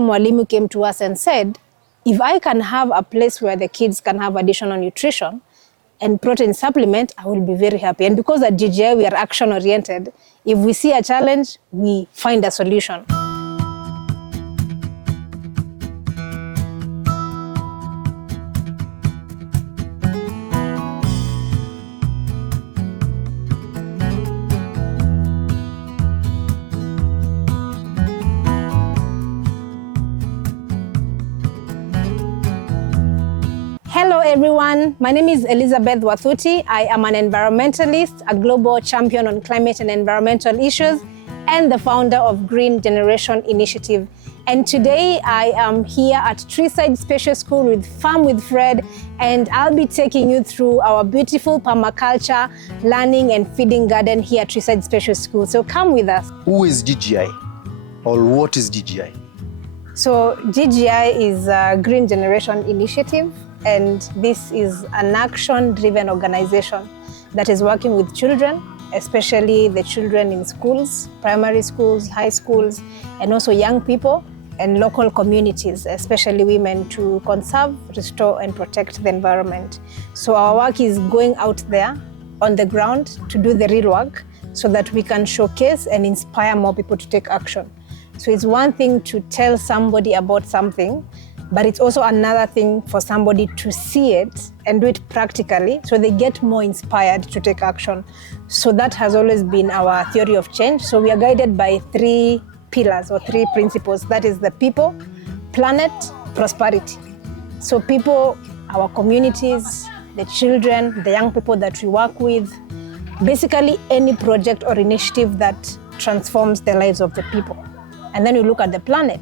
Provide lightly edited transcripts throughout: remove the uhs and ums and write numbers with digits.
Mwalimu came to us and said, if I can have a place where the kids can have additional nutrition and protein supplement, I will be very happy. And because at GGI we are action oriented, if we see a challenge, we find a solution. Hello everyone, my name is Elizabeth Wathuti. I am an environmentalist, a global champion on climate and environmental issues, and the founder of Green Generation Initiative. And today I am here at Treeside Special School with Farm with Fred, and I'll be taking you through our beautiful permaculture learning and feeding garden here at Treeside Special School. So come with us. Who is GGI, or what is GGI? So GGI is a Green Generation Initiative, and this is an action-driven organization that is working with children, especially the children in schools, primary schools, high schools, and also young people and local communities, especially women, to conserve, restore, and protect the environment. So our work is going out there on the ground to do the real work so that we can showcase and inspire more people to take action. So it's one thing to tell somebody about something, but it's also another thing for somebody to see it and do it practically so they get more inspired to take action. So that has always been our theory of change. So we are guided by 3 pillars or 3 principles. That is the people, planet, prosperity. So people, our communities, the children, the young people that we work with, basically any project or initiative that transforms the lives of the people. And then we look at the planet.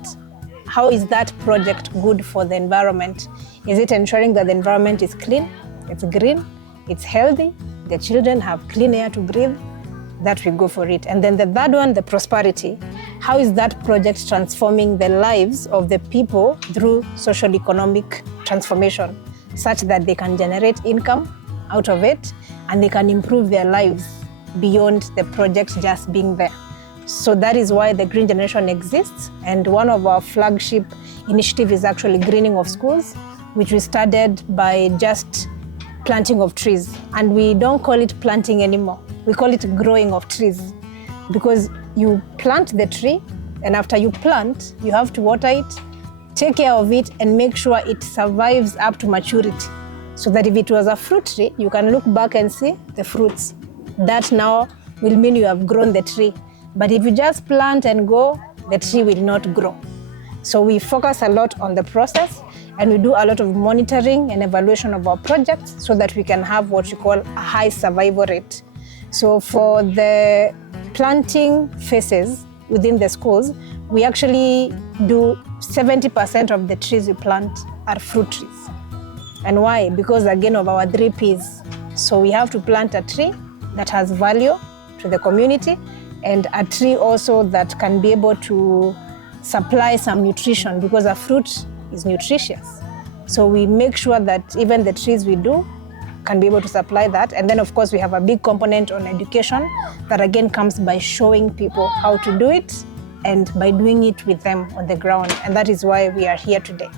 How is that project good for the environment? Is it ensuring that the environment is clean, it's green, it's healthy, the children have clean air to breathe? That we go for it. And then the third one, the prosperity. How is that project transforming the lives of the people through social economic transformation, such that they can generate income out of it and they can improve their lives beyond the project just being there? So that is why the Green Generation exists. And one of our flagship initiatives is actually greening of schools, which we started by just planting of trees. And we don't call it planting anymore. We call it growing of trees, because you plant the tree, and after you plant, you have to water it, take care of it, and make sure it survives up to maturity. So that if it was a fruit tree, you can look back and see the fruits. That now will mean you have grown the tree. But if you just plant and go, the tree will not grow. So we focus a lot on the process, and we do a lot of monitoring and evaluation of our projects so that we can have what you call a high survival rate. So for the planting phases within the schools, we actually do 70% of the trees we plant are fruit trees. And why? Because again of our 3 Ps. So we have to plant a tree that has value to the community, and a tree also that can be able to supply some nutrition, because a fruit is nutritious. So we make sure that even the trees we do can be able to supply that. And then of course we have a big component on education that again comes by showing people how to do it and by doing it with them on the ground. And that is why we are here today.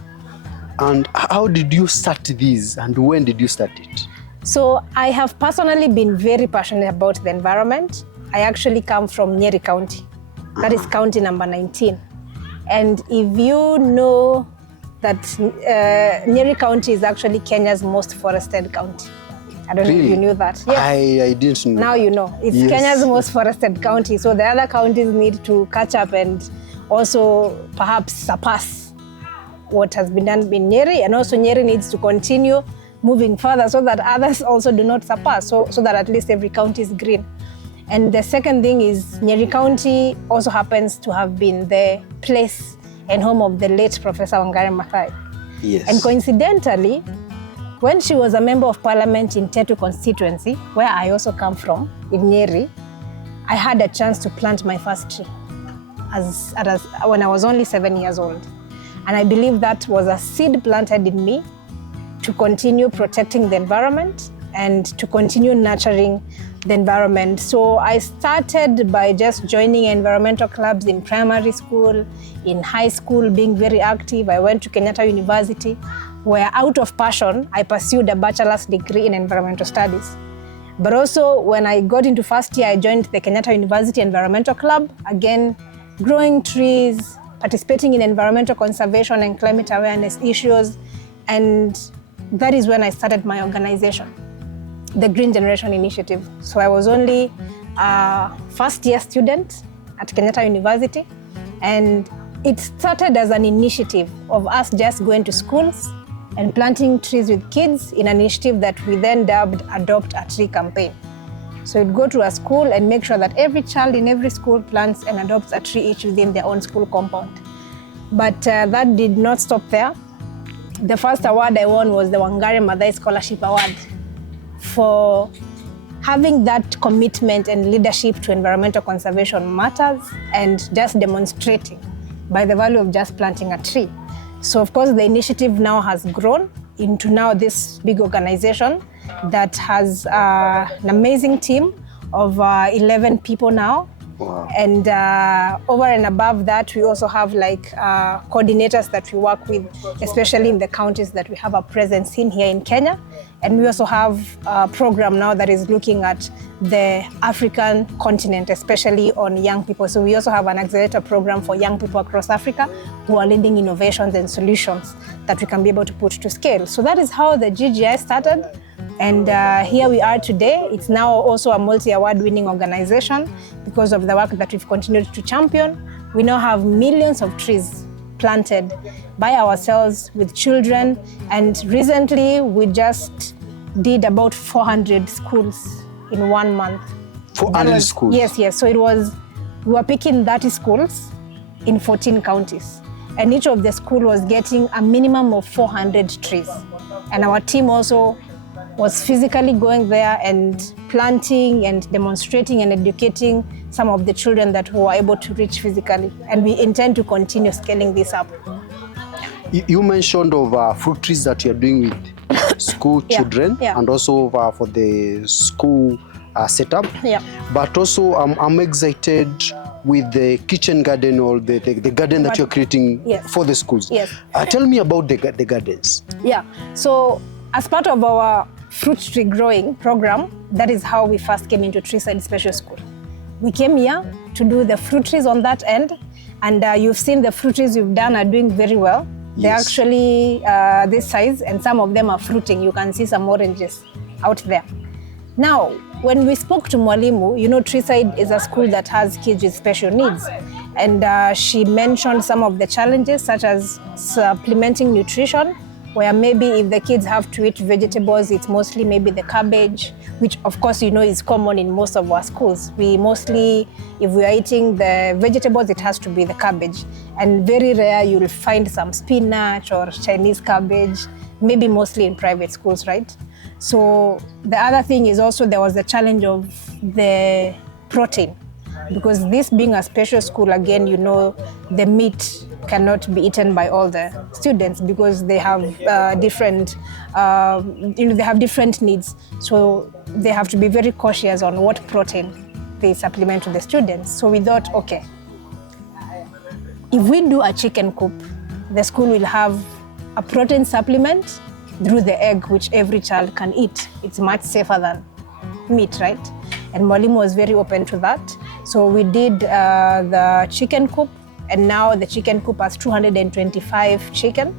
And how did you start this, and when did you start it? So I have personally been very passionate about the environment. I actually come from Nyeri County. That is county number 19. And if you know that Nyeri County is actually Kenya's most forested county. I don't know if you knew that. Yes. I didn't know. Now you know. It's Kenya's most forested county. So the other counties need to catch up and also perhaps surpass what has been done in Nyeri. And also Nyeri needs to continue moving further so that others also do not surpass, so that at least every county is green. And the second thing is Nyeri County also happens to have been the place and home of the late Professor Wangari Maathai. Yes. And coincidentally, when she was a member of parliament in Tetu constituency, where I also come from, in Nyeri, I had a chance to plant my first tree when I was only 7 years old. And I believe that was a seed planted in me to continue protecting the environment and to continue nurturing the environment. So I started by just joining environmental clubs in primary school, in high school, being very active. I went to Kenyatta University, where out of passion, I pursued a bachelor's degree in environmental studies. But also when I got into first year, I joined the Kenyatta University Environmental Club, again, growing trees, participating in environmental conservation and climate awareness issues. And that is when I started my organization, the Green Generation Initiative. So I was only a first year student at Kenyatta University. And it started as an initiative of us just going to schools and planting trees with kids in an initiative that we then dubbed Adopt a Tree campaign. So we'd go to a school and make sure that every child in every school plants and adopts a tree each within their own school compound. But that did not stop there. The first award I won was the Wangari Maathai Scholarship Award for having that commitment and leadership to environmental conservation matters and just demonstrating by the value of just planting a tree. So of course the initiative now has grown into now this big organization that has an amazing team of 11 people now. Wow. And over and above that, we also have like coordinators that we work with, especially in the counties that we have a presence in here in Kenya. And we also have a program now that is looking at the African continent, especially on young people. So we also have an accelerator program for young people across Africa who are leading innovations and solutions that we can be able to put to scale. So that is how the GGI started. And here we are today. It's now also a multi-award winning organization because of the work that we've continued to champion. We now have millions of trees planted by ourselves with children. And recently we just did about 400 schools in 1 month. 400 schools? Yes. So we were picking 30 schools in 14 counties. And each of the school was getting a minimum of 400 trees. And our team also was physically going there and planting and demonstrating and educating some of the children that were able to reach physically. And we intend to continue scaling this up. You mentioned of fruit trees that you're doing with school children and also for the school setup. Yeah. But also I'm excited with the kitchen garden or the garden that you're creating for the schools. Yes. Tell me about the gardens. Yeah. So as part of our fruit tree growing program, that is how we first came into Treeside Special School. We came here to do the fruit trees on that end, and you've seen the fruit trees we've done are doing very well. They're actually this size, and some of them are fruiting. You can see some oranges out there. Now, when we spoke to Mwalimu, you know, Treeside is a school that has kids with special needs. And she mentioned some of the challenges, such as supplementing nutrition, where maybe if the kids have to eat vegetables, it's mostly maybe the cabbage, which of course you know is common in most of our schools. We mostly, if we are eating the vegetables, it has to be the cabbage. And very rare you'll find some spinach or Chinese cabbage, maybe mostly in private schools, right? So the other thing is also there was the challenge of the protein. Because this being a special school, again, you know, the meat cannot be eaten by all the students because they have different needs. So they have to be very cautious on what protein they supplement to the students. So we thought, okay, if we do a chicken coop, the school will have a protein supplement through the egg, which every child can eat. It's much safer than meat, right? And Mwalimu was very open to that. So we did the chicken coop, and now the chicken coop has 225 chicken.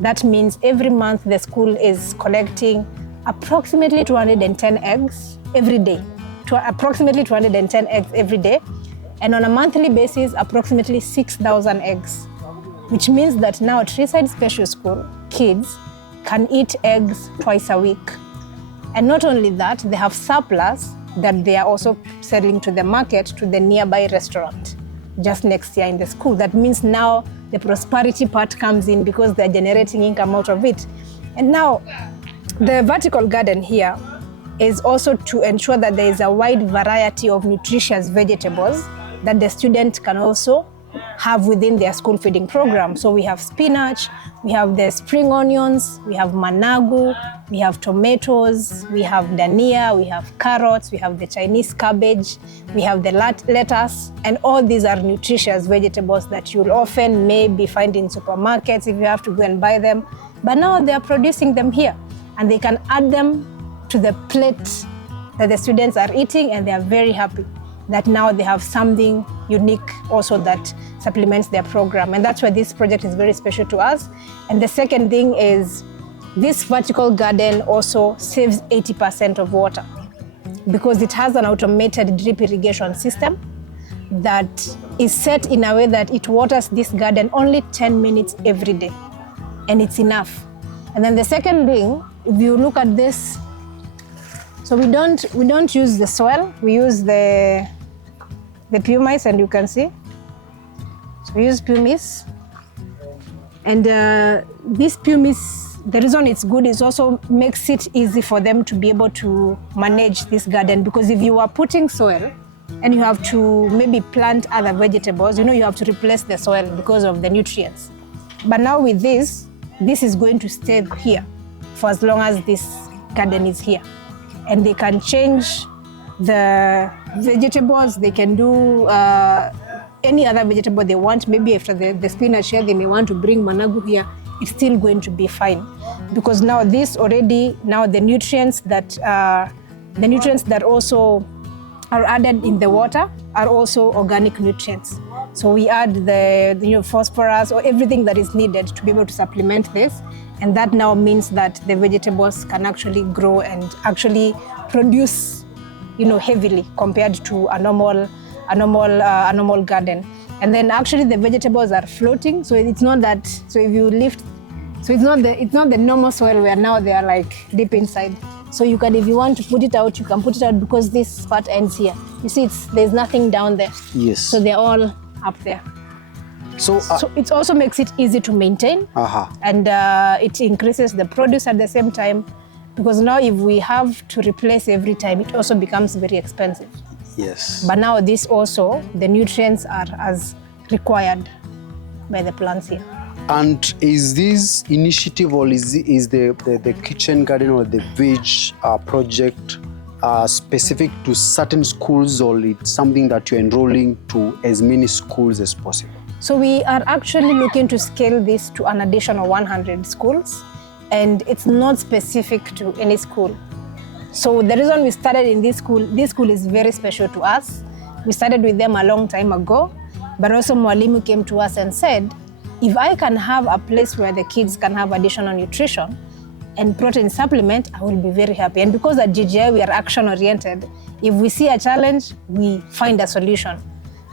That means every month the school is collecting approximately 210 eggs every day. Approximately 210 eggs every day. And on a monthly basis, approximately 6,000 eggs, which means that now Treeside Special School kids can eat eggs twice a week. And not only that, they have surplus that they are also selling to the market, to the nearby restaurant just next year in the school. That means now the prosperity part comes in because they're generating income out of it. And now the vertical garden here is also to ensure that there is a wide variety of nutritious vegetables that the student can also have within their school feeding program. So we have spinach, we have the spring onions, we have managu, we have tomatoes, we have dania, we have carrots, we have the Chinese cabbage, we have the lettuce, and all these are nutritious vegetables that you'll often maybe find in supermarkets if you have to go and buy them. But now they are producing them here, and they can add them to the plate that the students are eating, and they are very happy that now they have something unique also that supplements their program. And that's why this project is very special to us. And the second thing is this vertical garden also saves 80% of water because it has an automated drip irrigation system that is set in a way that it waters this garden only 10 minutes every day, and it's enough. And then the second thing, if you look at this, so we don't use the soil, we use the pumice, and you can see. So we use pumice. And this pumice, the reason it's good is also makes it easy for them to be able to manage this garden, because if you are putting soil and you have to maybe plant other vegetables, you have to replace the soil because of the nutrients. But now with this is going to stay here for as long as this garden is here. And they can change the vegetables, they can do any other vegetable they want. Maybe after the spinach here, they may want to bring managu here. It's still going to be fine, because now the nutrients that also are added in the water are also organic nutrients. So we add the phosphorus or everything that is needed to be able to supplement this, and that now means that the vegetables can actually grow and actually produce heavily compared to a normal garden. And then actually the vegetables are floating, so it's not that. So if you lift, so it's not the normal soil where now they are like deep inside. So you can, if you want to put it out, you can put it out because this part ends here. You see, there's nothing down there. Yes. So they're all up there. So it also makes it easy to maintain, and it increases the produce at the same time. Because now if we have to replace every time, it also becomes very expensive. Yes. But now this also, the nutrients are as required by the plants here. And is this initiative, or is the kitchen garden or the veg project specific to certain schools, or it's something that you're enrolling to as many schools as possible? So we are actually looking to scale this to an additional 100 schools. And it's not specific to any school. So the reason we started in this school is very special to us. We started with them a long time ago, but also Mwalimu came to us and said, if I can have a place where the kids can have additional nutrition and protein supplement, I will be very happy. And because at GGI we are action oriented, if we see a challenge, we find a solution.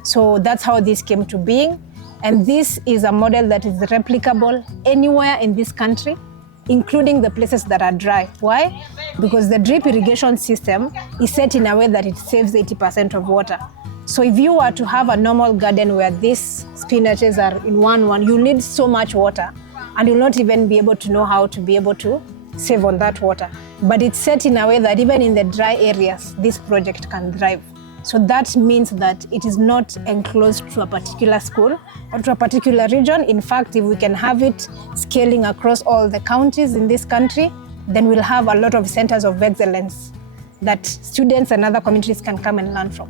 So that's how this came to being. And this is a model that is replicable anywhere in this country, including the places that are dry. Why? Because the drip irrigation system is set in a way that it saves 80% of water. So if you were to have a normal garden where these spinaches are in one, you need so much water, and you'll not even be able to know how to be able to save on that water. But it's set in a way that even in the dry areas, this project can thrive. So that means that it is not enclosed to a particular school or to a particular region. In fact, if we can have it scaling across all the counties in this country, then we'll have a lot of centers of excellence that students and other communities can come and learn from.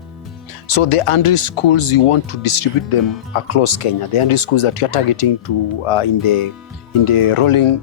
So the 100 schools, you want to distribute them across Kenya, the 100 schools that you're targeting to in the rolling,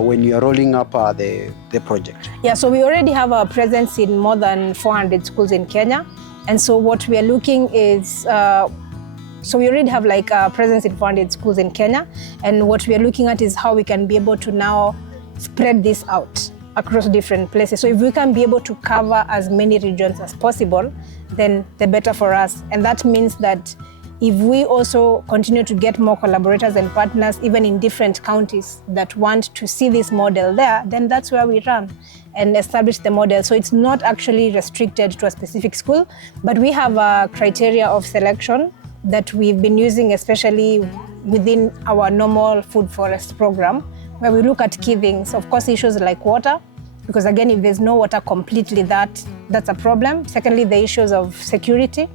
when you're rolling up the project? Yeah, so we already have a presence in more than 400 schools in Kenya. And so what we are looking is, so we already have like a presence in 400 schools in Kenya. And what we are looking at is how we can be able to now spread this out across different places. So if we can be able to cover as many regions as possible, then the better for us. And that means that if we also continue to get more collaborators and partners, even in different counties that want to see this model there, then that's where we run and establish the model. So it's not actually restricted to a specific school, but we have a criteria of selection that we've been using, especially within our normal food forest program, where we look at key things. Of course, issues like water, because again, if there's no water completely, that's a problem. Secondly, the issues of security,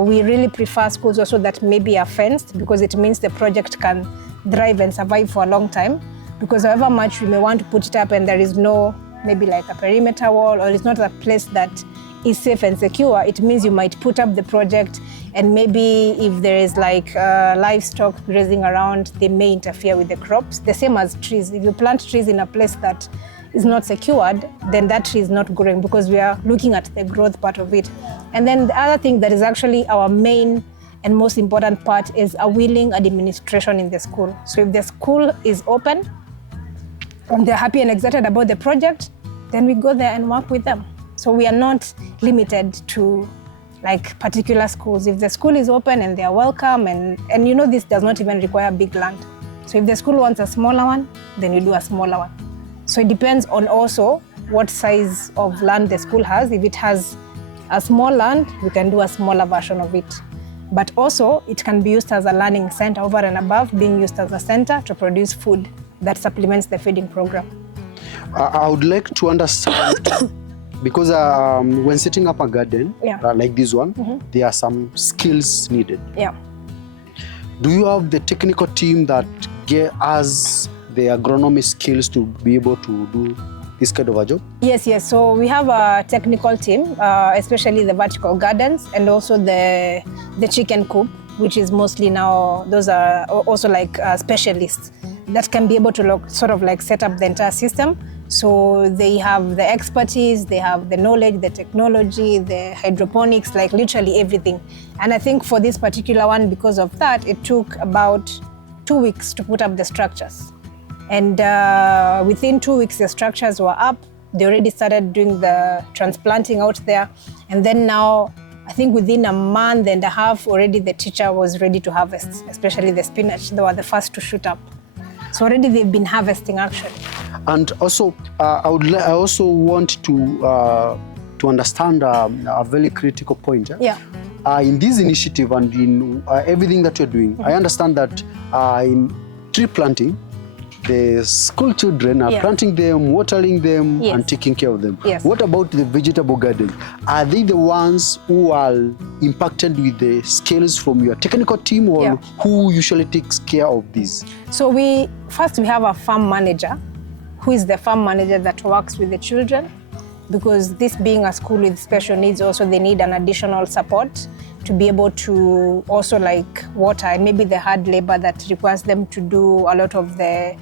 We really prefer schools also that maybe are fenced, because it means the project can thrive and survive for a long time. Because however much we may want to put it up and there is no, maybe like a perimeter wall, or it's not a place that is safe and secure, it means you might put up the project, and maybe if there is like livestock grazing around, they may interfere with the crops. The same as trees. If you plant trees in a place that is not secured, then that tree is not growing, because we are looking at the growth part of it. And then the other thing that is actually our main and most important part is a willing administration in the school. So if the school is open and they're happy and excited about the project, then we go there and work with them. So we are not limited to like particular schools. If the school is open and they are welcome, and you know, this does not even require big land. So if the school wants a smaller one, then we do a smaller one. So it depends on also what size of land the school has. If it has a small land, we can do a smaller version of it. But also it can be used as a learning center over and above being used as a center to produce food that supplements the feeding program. I would like to understand, because when setting up a garden like this one, there are some skills needed. Yeah. Do you have the technical team that has the agronomy skills to be able to do this kind of a job? Yes. So we have a technical team, especially the vertical gardens and also the chicken coop, which is mostly now, those are also like specialists that can be able to sort of like set up the entire system. So they have the expertise, they have the knowledge, the technology, the hydroponics, like literally everything. And I think for this particular one, because of that, it took about 2 weeks to put up the structures. And within 2 weeks, the structures were up. They already started doing the transplanting out there. And then now, I think within a month and a half, already the teacher was ready to harvest, especially the spinach. They were the first to shoot up. So already they've been harvesting actually. And also, I also want to understand a very critical point. Yeah. In this initiative and in everything that you're doing, I understand that in tree planting, the school children are planting them, watering them, and taking care of them. Yes. What about the vegetable garden? Are they the ones who are impacted with the skills from your technical team, or who usually takes care of these? So we have a farm manager, who is the farm manager that works with the children, because this being a school with special needs, also they need an additional support to be able to also like water and maybe the hard labor that requires them to do a lot of the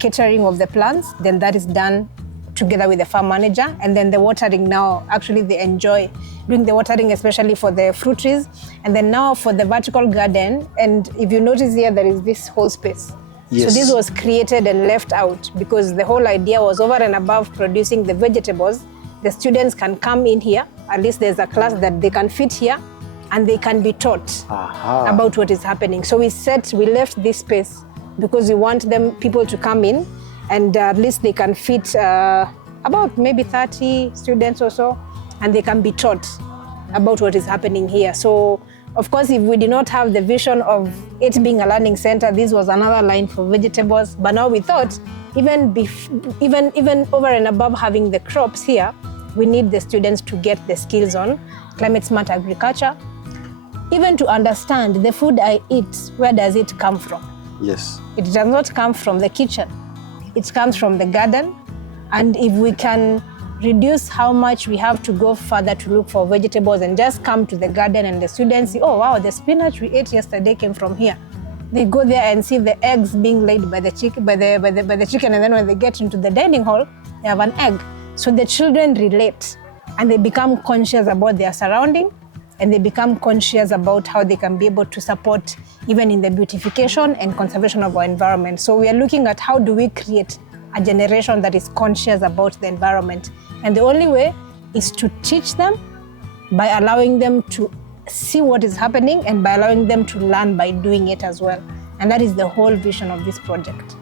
catering of the plants. Then that is done together with the farm manager. And then the watering now, actually they enjoy doing the watering, especially for the fruit trees. And then now for the vertical garden, and if you notice here, there is this whole space. Yes. So this was created and left out because the whole idea was over and above producing the vegetables. The students can come in here, at least there's a class that they can fit here, and they can be taught about what is happening. So we left this space because we want people to come in, and at least they can fit about maybe 30 students or so, and they can be taught about what is happening here. So of course, if we did not have the vision of it being a learning center, this was another line for vegetables. But now we thought, even over and above having the crops here, we need the students to get the skills on climate smart agriculture, even to understand the food I eat, where does it come from? Yes. It does not come from the kitchen. It comes from the garden. And if we can reduce how much we have to go further to look for vegetables and just come to the garden, and the students see, oh wow, the spinach we ate yesterday came from here. They go there and see the eggs being laid by the chicken, and then when they get into the dining hall, they have an egg. So the children relate, and they become conscious about their surrounding, and they become conscious about how they can be able to support even in the beautification and conservation of our environment. So we are looking at how do we create a generation that is conscious about the environment. And the only way is to teach them by allowing them to see what is happening and by allowing them to learn by doing it as well. And that is the whole vision of this project.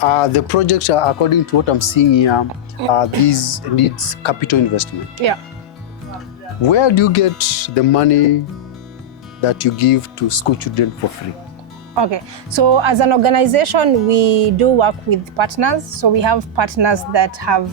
The project, according to what I'm seeing here, this needs capital investment. Yeah. Where do you get the money that you give to school children for free? Okay, so as an organization, we do work with partners. So we have partners that have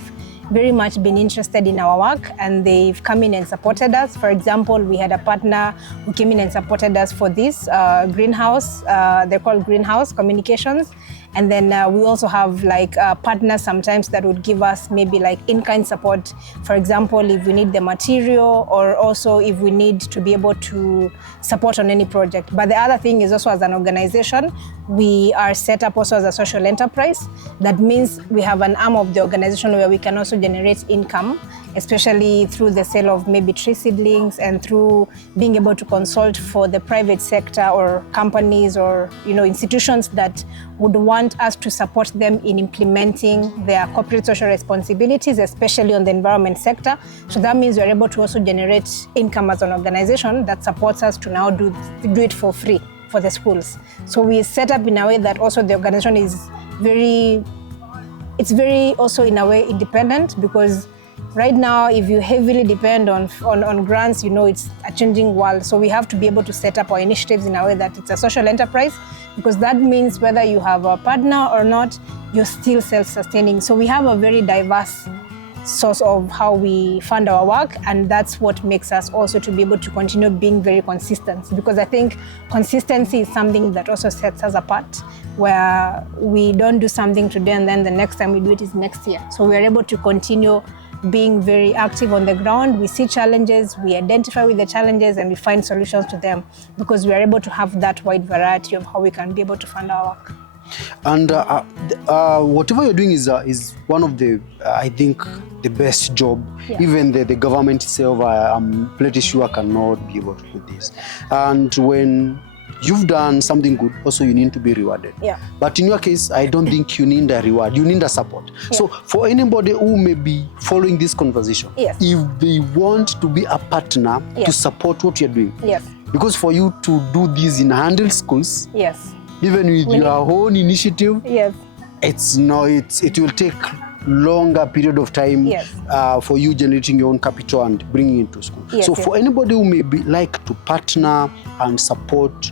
very much been interested in our work, and they've come in and supported us. For example, we had a partner who came in and supported us for this greenhouse. They're called Greenhouse Communications. And then we also have like partners sometimes that would give us maybe like in-kind support. For example, if we need the material, or also if we need to be able to support on any project. But the other thing is also, as an organization, we are set up also as a social enterprise. That means we have an arm of the organization where we can also generate income, especially through the sale of maybe tree seedlings, and through being able to consult for the private sector or companies or institutions that would want us to support them in implementing their corporate social responsibilities, especially on the environment sector. So that means we're able to also generate income as an organization that supports us to now do it for free for the schools. So we set up in a way that also the organization is very also in a way independent, because right now, if you heavily depend on grants, it's a changing world. So we have to be able to set up our initiatives in a way that it's a social enterprise, because that means whether you have a partner or not, you're still self-sustaining. So we have a very diverse source of how we fund our work, and that's what makes us also to be able to continue being very consistent, because I think consistency is something that also sets us apart, where we don't do something today and then the next time we do it is next year. So we're able to continue being very active on the ground. We see challenges, we identify with the challenges, and we find solutions to them, because we are able to have that wide variety of how we can be able to fund our work. And whatever you're doing is one of the, I think, the best job. Yeah. Even the government itself, I'm pretty sure, cannot be able to do this. And when you've done something good, also you need to be rewarded. Yeah. But in your case, I don't think you need a reward, you need a support. Yeah. So for anybody who may be following this conversation, yes, if they want to be a partner, yes, to support what you're doing, yes, because for you to do this in 100 schools, yes, even with your own initiative, yes, it will take longer period of time, yes, for you generating your own capital and bringing it to school. Yes, so for anybody who may be like to partner and support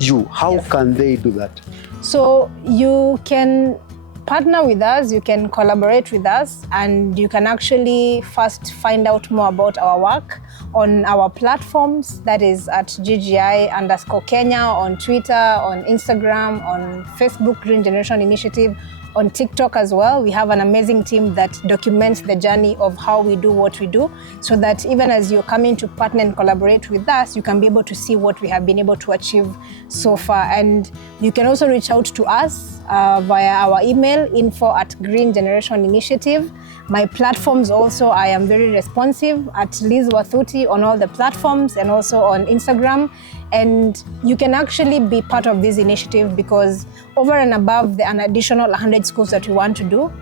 you, how yes, can they do that? So you can partner with us, you can collaborate with us, and you can actually first find out more about our work on our platforms. That is at GGI_Kenya on Twitter, on Instagram, on Facebook, Green Generation Initiative, on TikTok as well. We have an amazing team that documents the journey of how we do what we do, so that even as you're coming to partner and collaborate with us, you can be able to see what we have been able to achieve so far. And you can also reach out to us via our email, info@Green Generation Initiative. My platforms also, I am very responsive at Liz Wathuti on all the platforms and also on Instagram. And you can actually be part of this initiative, because over and above an additional 100 schools that we want to do,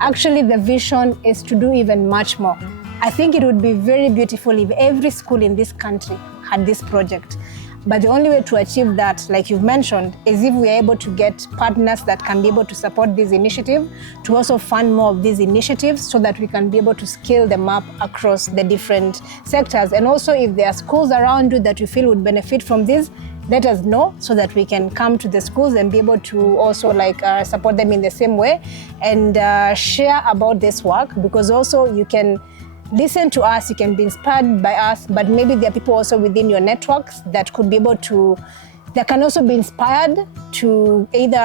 actually the vision is to do even much more. I think it would be very beautiful if every school in this country had this project. But the only way to achieve that, like you've mentioned, is if we are able to get partners that can be able to support this initiative, to also fund more of these initiatives, so that we can be able to scale them up across the different sectors. And also, if there are schools around you that you feel would benefit from this, let us know, so that we can come to the schools and be able to also support them in the same way, and share about this work, because also you can listen to us, you can be inspired by us, but maybe there are people also within your networks that could be able to, that can also be inspired to either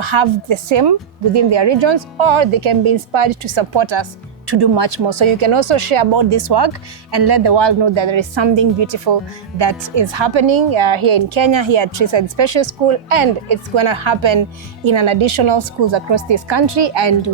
have the same within their regions, or they can be inspired to support us to do much more. So you can also share about this work and let the world know that there is something beautiful that is happening here in Kenya, here at Treeside Special School, and it's going to happen in an additional schools across this country. And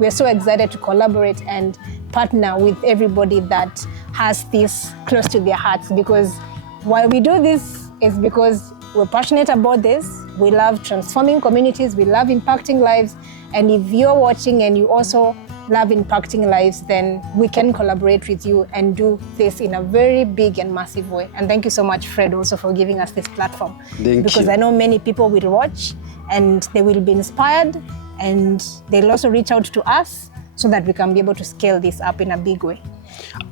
we're so excited to collaborate and partner with everybody that has this close to their hearts, because why we do this is because we're passionate about this. We love transforming communities, we love impacting lives, and if you're watching and you also love impacting lives, then we can collaborate with you and do this in a very big and massive way. And thank you so much, Fred, also for giving us this platform. Because I know many people will watch and they will be inspired, and they'll also reach out to us so that we can be able to scale this up in a big way.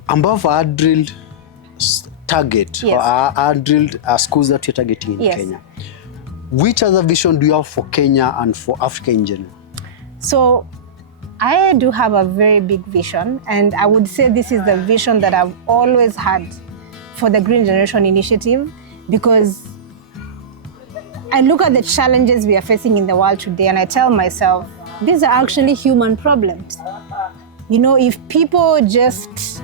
Above our drilled target, yes, or our drilled schools that you're targeting in, yes, Kenya, which other vision do you have for Kenya and for Africa in general? So I do have a very big vision, and I would say this is the vision that I've always had for the Green Generation Initiative, because I look at the challenges we are facing in the world today and I tell myself, these are actually human problems. You know, if people just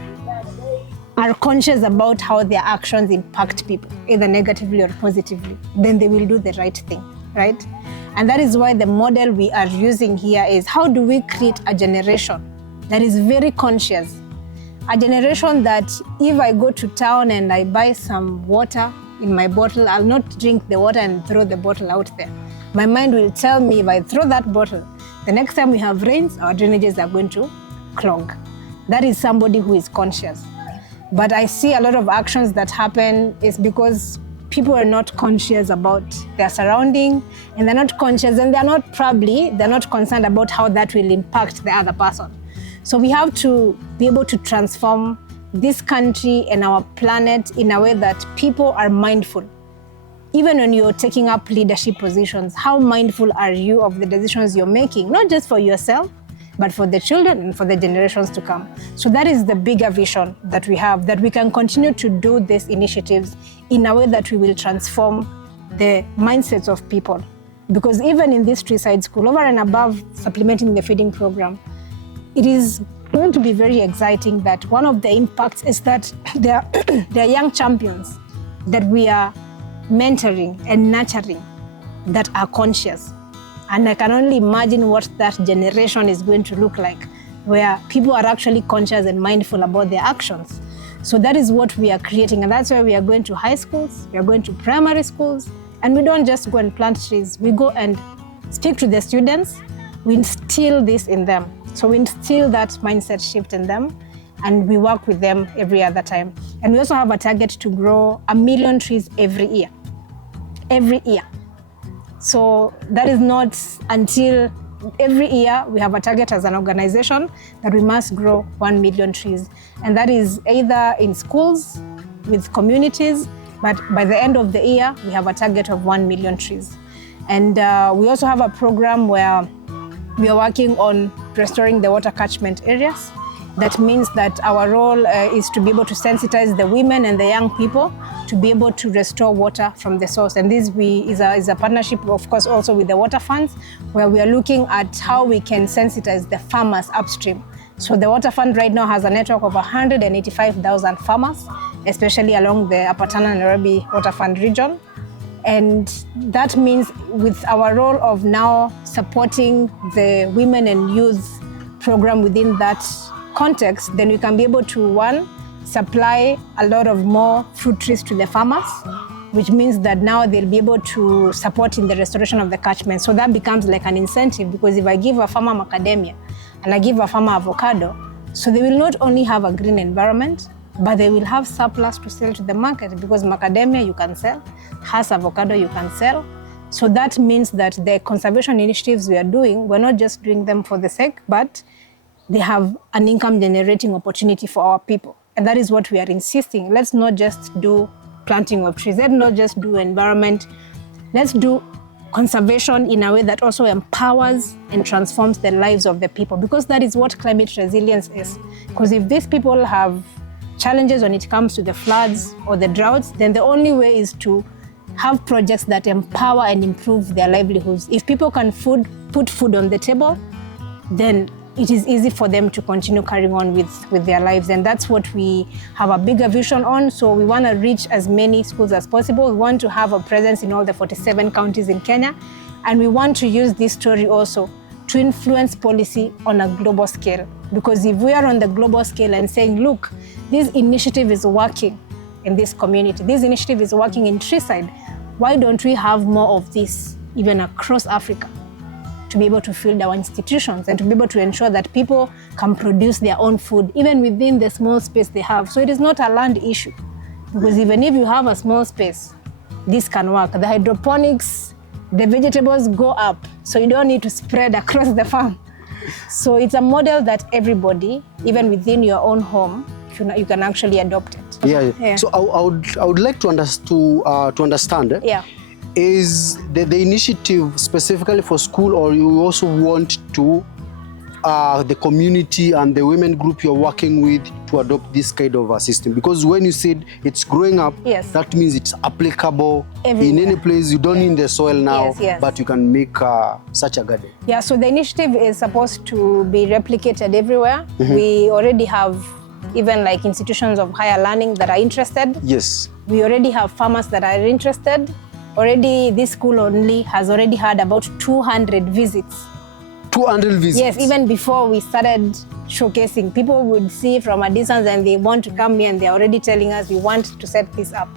are conscious about how their actions impact people, either negatively or positively, then they will do the right thing, right? And that is why the model we are using here is, how do we create a generation that is very conscious? A generation that if I go to town and I buy some water in my bottle, I'll not drink the water and throw the bottle out there. My mind will tell me if I throw that bottle, the next time we have rains, our drainages are going to clog. That is somebody who is conscious. But I see a lot of actions that happen is because people are not conscious about their surrounding, and they're not conscious, and they're not concerned about how that will impact the other person. So we have to be able to transform this country and our planet in a way that people are mindful. Even when you're taking up leadership positions, how mindful are you of the decisions you're making, not just for yourself, but for the children and for the generations to come. So that is the bigger vision that we have, that we can continue to do these initiatives in a way that we will transform the mindsets of people. Because even in this Treeside School, over and above supplementing the feeding program, it is going to be very exciting that one of the impacts is that there are young champions that we are mentoring and nurturing that are conscious. And I can only imagine what that generation is going to look like, where people are actually conscious and mindful about their actions. So that is what we are creating. And that's why we are going to high schools, we are going to primary schools, and we don't just go and plant trees. We go and speak to the students. We instill this in them. So we instill that mindset shift in them, and we work with them every other time. And we also have a target to grow 1 million trees every year. Every year. So that is not until every year we have a target as an organization that we must grow 1 million trees. And that is either in schools, with communities, but by the end of the year, we have a target of 1 million trees. And we also have a program where we are working on restoring the water catchment areas. That means that our role is to be able to sensitize the women and the young people to be able to restore water from the source. And this is a partnership, of course, also with the water funds, where we are looking at how we can sensitize the farmers upstream. So the water fund right now has a network of 185,000 farmers, especially along the Upper Tana Nairobi water fund region. And that means with our role of now supporting the women and youth program within that context, then we can be able to, one, supply a lot of more fruit trees to the farmers, which means that now they'll be able to support in the restoration of the catchment. So that becomes like an incentive, because if I give a farmer macadamia and I give a farmer avocado, so they will not only have a green environment, but they will have surplus to sell to the market, because macadamia you can sell, Hass avocado you can sell. So that means that the conservation initiatives we are doing, we're not just doing them for the sake, but they have an income generating opportunity for our people. And that is what we are insisting. Let's not just do planting of trees. Let's not just do environment. Let's do conservation in a way that also empowers and transforms the lives of the people, because that is what climate resilience is. Because if these people have challenges when it comes to the floods or the droughts, then the only way is to have projects that empower and improve their livelihoods. If people can put food on the table, then it is easy for them to continue carrying on with their lives. And that's what we have a bigger vision on. So we want to reach as many schools as possible. We want to have a presence in all the 47 counties in Kenya. And we want to use this story also to influence policy on a global scale. Because if we are on the global scale and saying, look, this initiative is working in this community, this initiative is working in Treeside, why don't we have more of this even across Africa, to be able to field our institutions and to be able to ensure that people can produce their own food, even within the small space they have. So it is not a land issue, because even if you have a small space, this can work. The hydroponics, the vegetables go up, so you don't need to spread across the farm. So it's a model that everybody, even within your own home, you can actually adopt it. Yeah. So I would like to understand. Yeah. Is the initiative specifically for school, or you also want to the community and the women group you're working with to adopt this kind of a system? Because when you said it's growing up, Yes. that means it's applicable Everywhere. in any place. You don't need the soil now, Yes. but you can make such a garden. Yeah, so the initiative is supposed to be replicated everywhere. We already have even like institutions of higher learning that are interested. Yes. We already have farmers that are interested. Already, this school only has already had about 200 visits. 200 visits? Yes, even before we started showcasing, people would see from a distance and they want to come here and they're already telling us, we want to set this up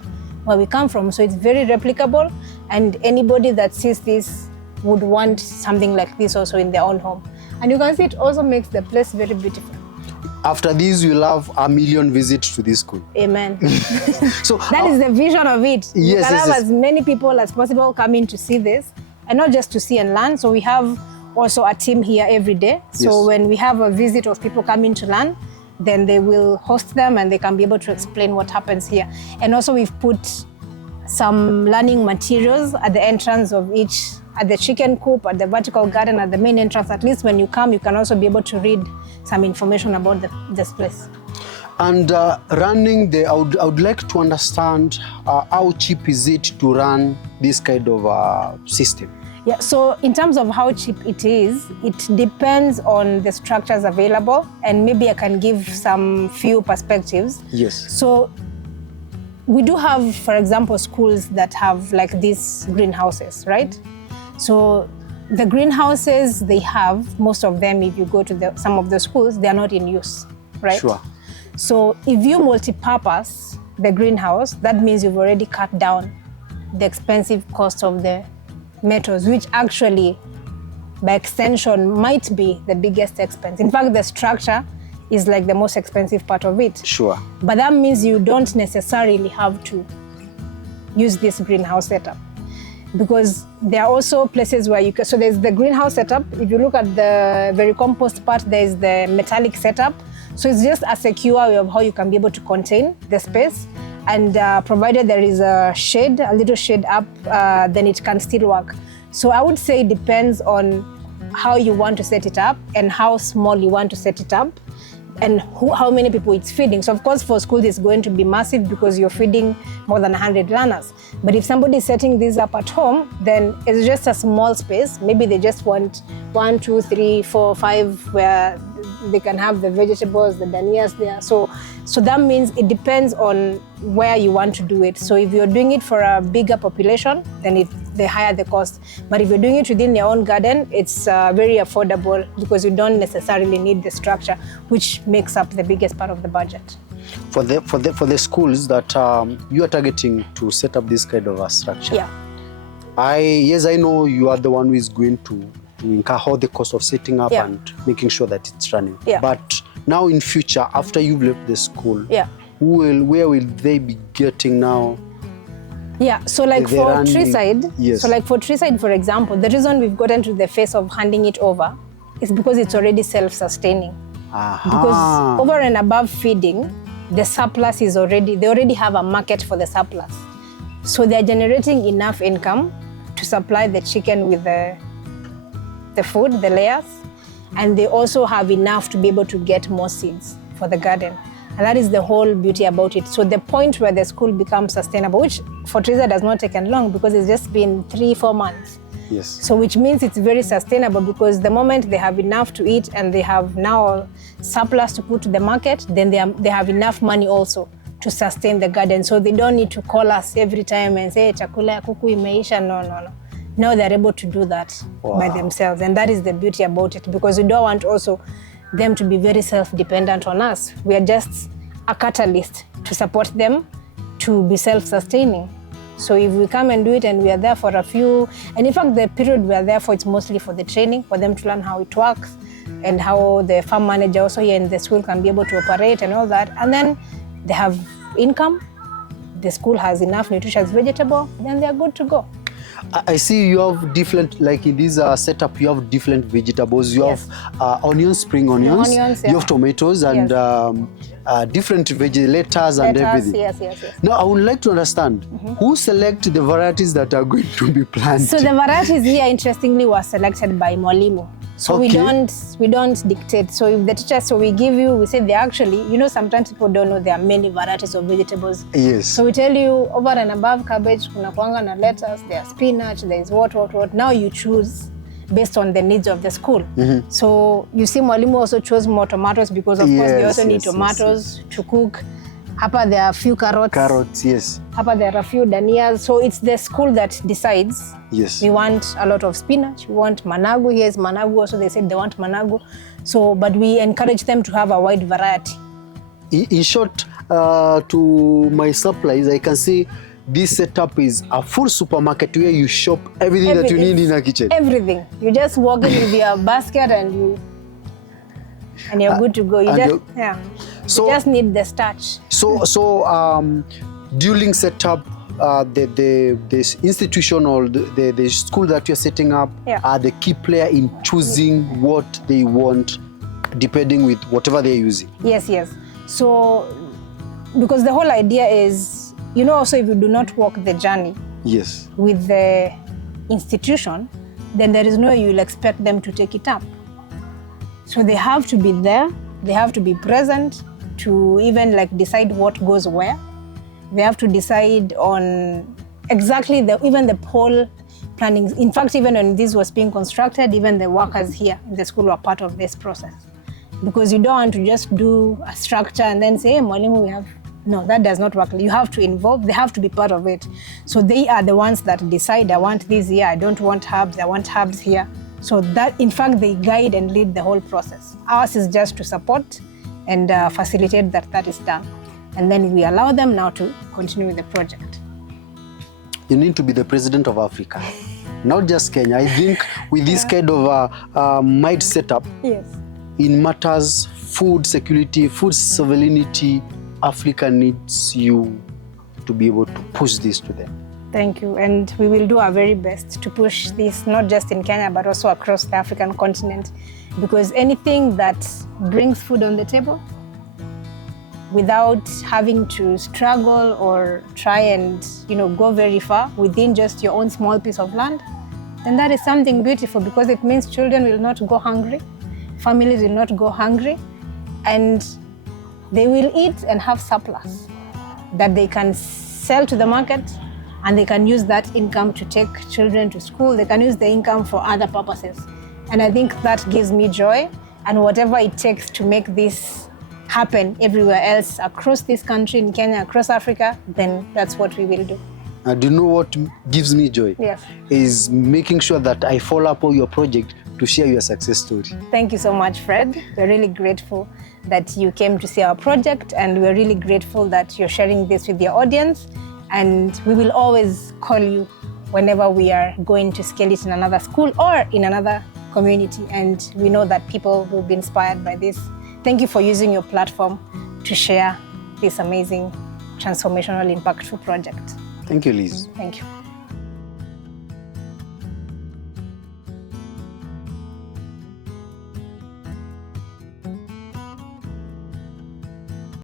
where we come from. So it's very replicable, and anybody that sees this would want something like this also in their own home. And you can see it also makes the place very beautiful. After this, you'll have 1 million visits to this school. Amen. So That is the vision of it. You Yes, can yes, have yes. as many people as possible coming to see this, and not just to see and learn. So we have also a team here every day. So Yes. when we have a visit of people coming to learn, then they will host them and they can be able to explain what happens here. And also we've put some learning materials at the entrance of each, at the chicken coop, at the vertical garden, at the main entrance. At least when you come, you can also be able to read some information about this place. And running I would like to understand how cheap is it to run this kind of system? Yeah, so in terms of how cheap it is, it depends on the structures available, and maybe I can give some few perspectives. Yes. So we do have, for example, schools that have like these greenhouses, right? So the greenhouses they have, most of them, if you go to some of the schools, they are not in use, right? Sure. So if you multi-purpose the greenhouse, that means you've already cut down the expensive cost of the metals, which actually, by extension, might be the biggest expense. In fact, the structure is like the most expensive part of it. Sure. But that means you don't necessarily have to use this greenhouse setup, because there are also places where you can, so there's the greenhouse setup. If you look at the vermicompost part, there's the metallic setup. So it's just a secure way of how you can be able to contain the space. And provided there is a shade, a little shade up, then it can still work. So I would say it depends on how you want to set it up and how small you want to set it up, and how many people it's feeding. So of course for schools it's going to be massive because you're feeding more than 100 learners. But if somebody is setting this up at home, then it's just a small space. Maybe they just want 1, 2, 3, 4, 5 where they can have the vegetables, the danias there. So that means it depends on where you want to do it. So if you're doing it for a bigger population, then the higher the cost. But if you're doing it within your own garden, it's very affordable because you don't necessarily need the structure, which makes up the biggest part of the budget. For the schools that you are targeting to set up this kind of a structure, Yeah. I know you are the one who is going to incur all the cost of setting up Yeah. and making sure that it's running. Yeah. But now in future, after you've left the school, Yeah. where will they be getting now? Yeah, so like They for run in- Treeside, Yes. so like for Treeside, for example, the reason we've gotten to the phase of handing it over is because it's already self-sustaining. Because over and above feeding, the surplus is they already have a market for the surplus. So they're generating enough income to supply the chicken with the food, the layers, and they also have enough to be able to get more seeds for the garden. And that is the whole beauty about it. So the point where the school becomes sustainable, which for Treeside has not taken long because it's just been 3-4 months. Yes. So which means it's very sustainable because the moment they have enough to eat and they have now surplus to put to the market, then they have enough money also to sustain the garden. So they don't need to call us every time and say, chakula ya kuku imeisha. No. Now they're able to do that by themselves. And that is the beauty about it, because we don't want also them to be very self-dependent on us. We are just a catalyst to support them to be self-sustaining. So if we come and do it and we are there for a few, and in fact the period we are there for, it's mostly for the training, for them to learn how it works and how the farm manager also here in the school can be able to operate and all that. And then they have income, the school has enough nutritious vegetable, then they are good to go. I see you have different, like in this setup, you have different vegetables. You Yes. have onions, spring onions, Onions, you have tomatoes and different lettuce and everything. Yes. Now, I would like to understand, who select the varieties that are going to be planted? So the varieties here, interestingly, were selected by Mwalimu. So Okay. we don't dictate. So if the teacher, so we give you, we say they actually, you know, sometimes people don't know there are many varieties of vegetables. Yes. So we tell you over and above cabbage, kuna kuanga na lettuce, there's spinach, there's what. Now you choose based on the needs of the school. So you see Mwalimu also chose more tomatoes because of course they also need tomatoes to cook. Hapa there are a few carrots. Carrots, yes. Hapa there are a few danias. So it's the school that decides. Yes. We want a lot of spinach. We want managu. Here's managu. Also, they said they want managu. So, but we encourage them to have a wide variety. In short, to my supplies, I can say this setup is a full supermarket where you shop everything that you need in a kitchen. Everything. You just walk in with your basket and you're good to go. You just need the starch. So during setup, the institution or the school that you're setting up are the key player in choosing what they want, depending with whatever they're using. Yes. So, because the whole idea is, you know, also if you do not walk the journey with the institution, then there is no way you'll expect them to take it up. So they have to be there, they have to be present to even like decide what goes where. They have to decide on exactly even the pole planning. In fact, even when this was being constructed, even the workers here in the school were part of this process. Because you don't want to just do a structure and then say, hey, Mwalimu, we have... No, that does not work. You have to involve, they have to be part of it. So they are the ones that decide, I want this here, I don't want herbs, I want herbs here. So that, in fact, they guide and lead the whole process. Ours is just to support and facilitate that is done. And then we allow them now to continue with the project. You need to be the president of Africa, not just Kenya. I think with this kind of mind setup, in matters food security, food sovereignty, Africa needs you to be able to push this to them. Thank you. And we will do our very best to push this, not just in Kenya, but also across the African continent. Because anything that brings food on the table without having to struggle or try and, you know, go very far within just your own small piece of land, then that is something beautiful, because it means children will not go hungry, families will not go hungry, and they will eat and have surplus that they can sell to the market, and they can use that income to take children to school. They can use the income for other purposes. And I think that gives me joy, and whatever it takes to make this happen everywhere else across this country, in Kenya, across Africa, then that's what we will do. Do you know what gives me joy? Yes. Is making sure that I follow up on your project to share your success story. Thank you so much, Fred. We're really grateful that you came to see our project, and we're really grateful that you're sharing this with your audience. And we will always call you whenever we are going to scale it in another school or in another community. And we know that people will be inspired by this. Thank you for using your platform to share this amazing, transformational, impactful project. Thank you, Liz. Thank you.